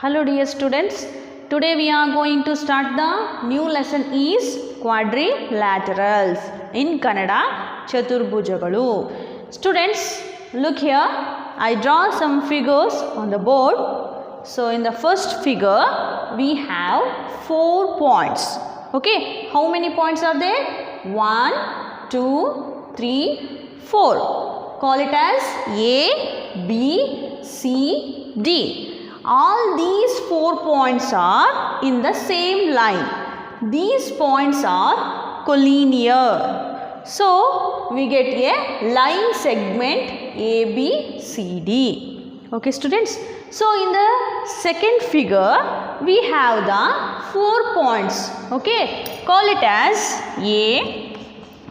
Hello dear students, today we are going to start the new lesson is quadrilaterals in Kannada Chaturbhujagalu. Students, look here, I draw some figures on the board. So in the first figure we have 4 points. Okay, how many points are there? 1, 2, 3, 4. Call it as A, B, C, D. All these 4 points are in the same line. These points are collinear. So, we get a line segment ABCD. Okay, students. So, in the second figure, we have the 4 points. Okay, call it as A,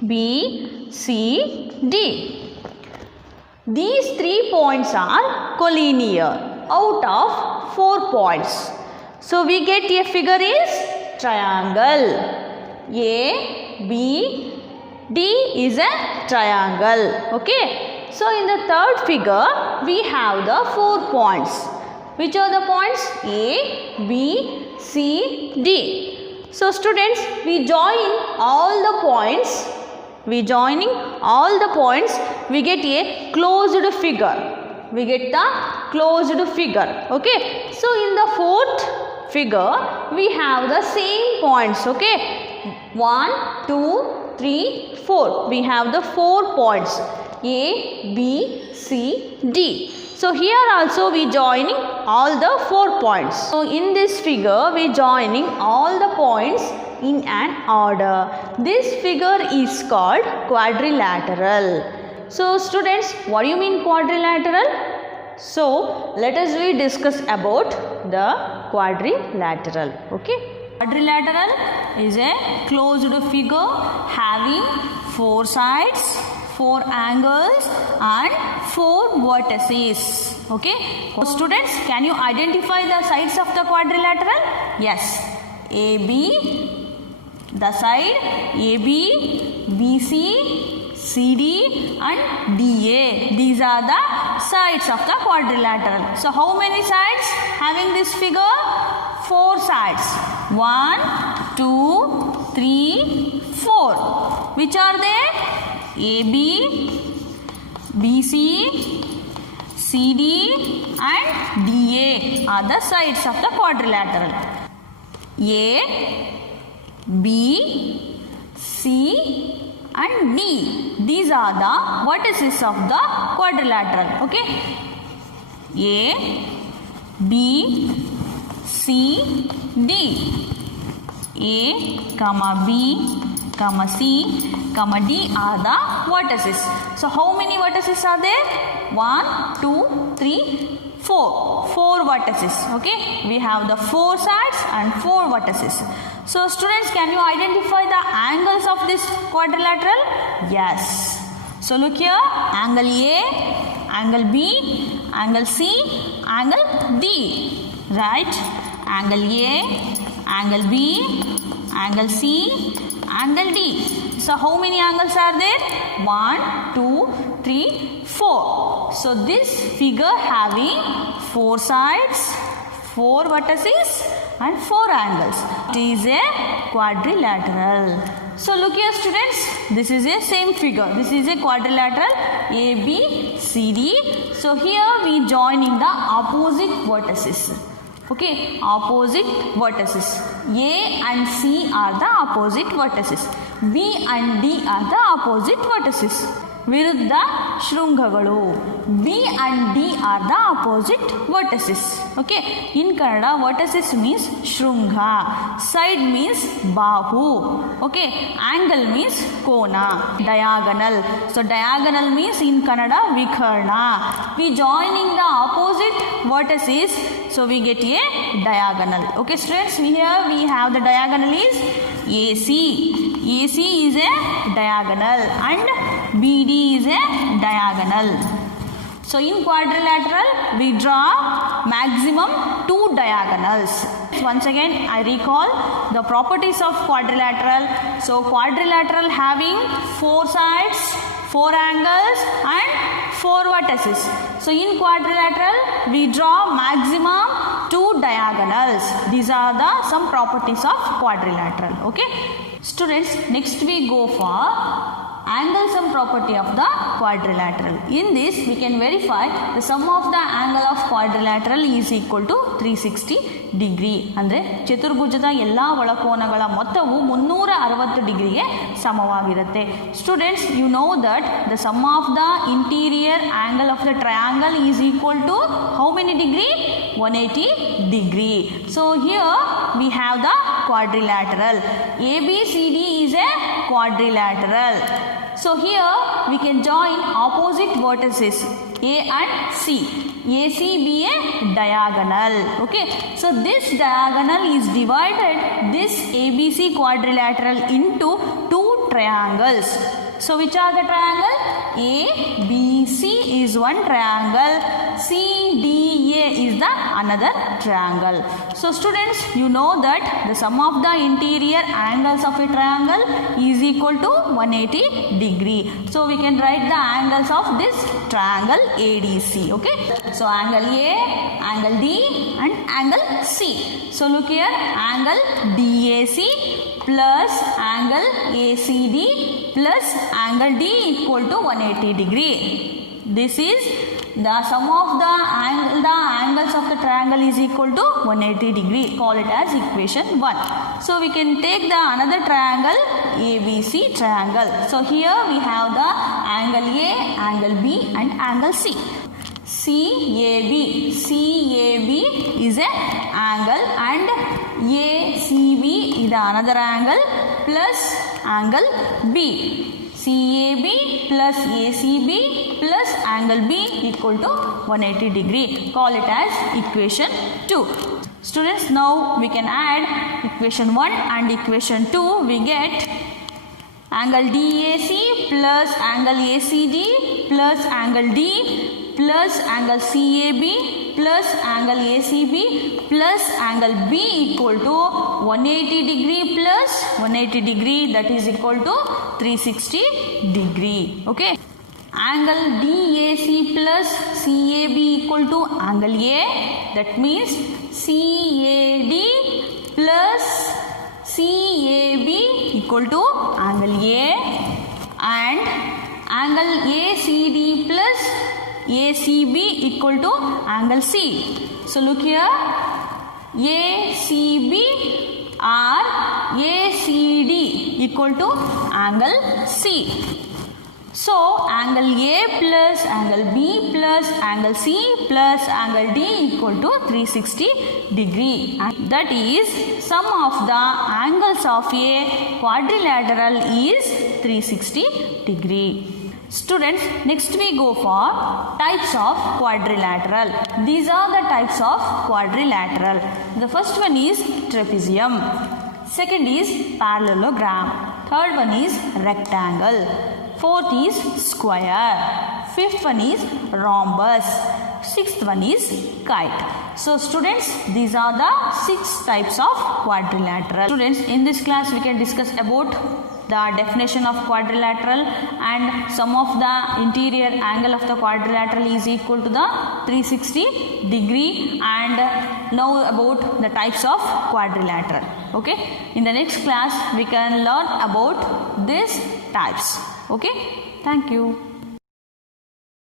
B, C, D. These 3 points are collinear out of 4 points. So, we get a figure is triangle. A, B, D is a triangle. Okay. So, in the third figure, we have the 4 points. Which are the points? A, B, C, D. So, students, we join all the points. We joining all the points, we get a closed figure. We get the closed figure. Okay. So, in the fourth figure, we have the same points. Okay. 1, 2, 3, 4. We have the 4 points. A, B, C, D. So, here also we joining all the 4 points. So, in this figure, we joining all the points in an order. This figure is called quadrilateral. So, students, what do you mean quadrilateral? So, let us discuss about the quadrilateral. Okay. Quadrilateral is a closed figure having 4 sides, 4 angles and 4 vertices. Okay. So, students, can you identify the sides of the quadrilateral? Yes. AB, the side AB, BC, CD and DA. These are the sides of the quadrilateral. So, how many sides having this figure? 4 sides. 1, 2, 3, 4. Which are they? AB, BC, CD and DA are the sides of the quadrilateral. A, B, C and D. These are the vertices of the quadrilateral. Okay. A, B, C, D. A, comma B, comma C, comma D are the vertices. So, how many vertices are there? 1, 2, 3, 4. 4 vertices. Okay. We have the 4 sides and 4 vertices. So, students, can you identify the angles of this quadrilateral? Yes. So, look here. Angle A, angle B, angle C, angle D. Right? Angle A, angle B, angle C, angle D. So, how many angles are there? 1, 2, 3, 4. So, this figure having 4 sides, 4 vertices and 4 angles. It is a quadrilateral. So, look here students, this is a same figure. This is a quadrilateral A, B, C, D. So, here we joining the opposite vertices. Okay, opposite vertices. A and C are the opposite vertices. B and D are the opposite vertices. Viruddha Shrungagalu. B and D are the opposite vertices. Okay. In Kannada, vertices means Shrunga. Side means Bahu. Okay. Angle means Kona. Diagonal. So, diagonal means in Kannada Vikarna. We joining the opposite vertices. So, we get a diagonal. Okay, students. Here we have the diagonal is AC. AC is a diagonal and BD is a diagonal. So, in quadrilateral, we draw maximum 2 diagonals. Once again, I recall the properties of quadrilateral. So, quadrilateral having 4 sides, 4 angles and 4 vertices. So, in quadrilateral, we draw maximum 2 diagonals. These are the some properties of quadrilateral. Okay, students, next we go for angle sum property of the quadrilateral. In this we can verify the sum of the angle of quadrilateral is equal to 360 degree. ಅಂದರೆ ಚತುರ್ಭುಜದ ಎಲ್ಲ ಒಳಕೋನಗಳ ಮೊತ್ತವು 360 ಡಿಗ್ರಿಗೆ ಸಮವಾಗಿರುತ್ತೆ. Students, you know that the sum of the interior angle of the triangle is equal to how many degree? 180 degree. So here we have the quadrilateral. ABCD is a quadrilateral. So here we can join opposite vertices A and C. AC be a diagonal. Okay. So this diagonal is divided this ABC quadrilateral into two triangles. So which are the triangle? ABC is one triangle. CDA is the another triangle. So students, you know that the sum of the interior angles of a triangle is equal to 180 degree. So we can write the angles of this triangle ADC. Okay. So angle A, angle D and angle C. So look here, angle DAC plus angle ACD plus angle D equal to 180 degree. This is the sum of the angles of the triangle is equal to 180 degree. Call it as equation 1. So we can take the another triangle, ABC triangle. So here we have the angle A, angle B and angle C. CAB is a angle and ACB is another angle plus angle B. CAB plus ACB plus angle B equal to 180 degree. Call it as equation 2. Students, now we can add equation 1 and equation 2. We get angle DAC plus angle ACD plus angle D plus angle CAB plus angle ACB plus angle B equal to 180 degree plus 180 degree, that is equal to 360 degree. Okay. Angle DAC plus CAB equal to angle A, that means CAD plus CAB equal to angle A, and angle ACD plus ACB equal to angle C. So look here, ACB or ACD equal to angle C. So angle A plus angle B plus angle C plus angle D equal to 360 degree. And that is sum of the angles of a quadrilateral is 360 degree. Students, next we go for types of quadrilateral. These are the types of quadrilateral. The first one is trapezium. Second is parallelogram. Third one is rectangle. Fourth is square. Fifth one is rhombus. Sixth one is kite. So students, these are the 6 types of quadrilateral. Students, in this class we can discuss about the definition of quadrilateral and sum of the interior angle of the quadrilateral is equal to the 360 degree, and now about the types of quadrilateral. Okay, in the next class we can learn about these types. Okay, thank you.